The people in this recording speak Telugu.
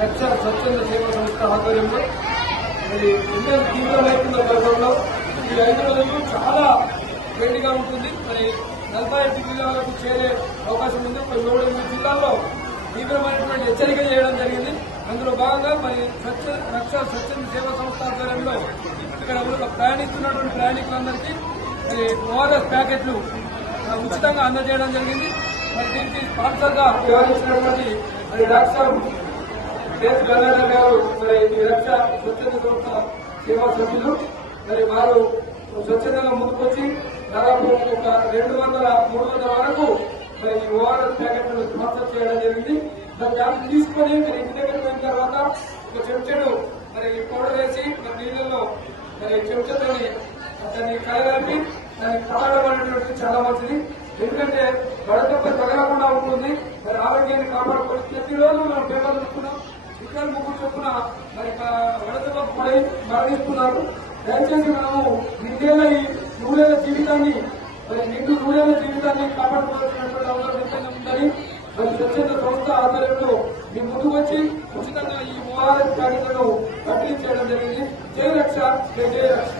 రక్ష స్వచ్ఛంద సేవా సంస్థ ఆధ్వర్యంలో మరి ఎన్నో తీవ్రమైతున్న తరుణంలో ఈ 5 రోజులు చాలా వేడిగా ఉంటుంది. మరి 45 జిల్లాలకు చేరే అవకాశం ఉంది. 7 జిల్లాల్లో తీవ్రమైనటువంటి హెచ్చరిక చేయడం జరిగింది. అందులో భాగంగా మరి రక్ష స్వచ్ఛంద సేవా సంస్థ ఆధ్వర్యంలో ఇక్కడ ప్రయాణిస్తున్నటువంటి ప్రయాణికులందరికీ మరి ఓఆర్ఎస్ ప్యాకెట్లు ఉచితంగా అందజేయడం జరిగింది. మరి దీనికి స్పాన్సర్ గా వ్యవహరించినటువంటి మరి డాక్టర్ దేశ్ గంగాధర్ గారు మరి ఈ రక్ష స్వచ్ఛంద సంస్థ సేవా సభ్యులు మరి వారు స్వచ్ఛందంగా ముందుకొచ్చి దాదాపు ఒక 200-300 వరకు మరి ఈ ఓఆర్ఎస్ ప్యాకెట్లను స్పాన్సర్ చేయడం జరిగింది. దాని జాబ్ తీసుకొని మరి ఇంటి దగ్గరికి పోయిన తర్వాత ఒక చెంచాడు మరి పౌడర్ వేసి నీళ్లలో మరి చెంచాతోని దాన్ని కలగలిపి దాన్ని తాగడం అనేటువంటిది చాలా మంచిది. ఎందుకంటే వడదెబ్బ తగలకుండా ఉంటుంది. మరి ఆరోగ్యాన్ని కాపాడుకోవాలి. ప్రతిరోజు మనం పేపర్ చూస్తున్నాం, ఇక్కడ ముగ్గురు చొప్పున మరి వడదెబ్బ పడి మరణిస్తున్నారు. దయచేసి మనము నిండేళ్ల ఈ నూరేళ్ల జీవితాన్ని మరి నిండు నూరేళ్ల జీవితాన్ని కాపాడుకోవాల్సినటువంటి అవసరం ఎంతైనా ఉందని మరి స్వచ్ఛంద సంస్థ ఆధ్వర్యంలో మీ ముందుకు వచ్చి ఉచితంగా ఈ ఓఆర్ఎస్ ప్యాకెట్లను పంపిణీ చేయడం జరిగింది. జై రక్ష, జై రక్ష.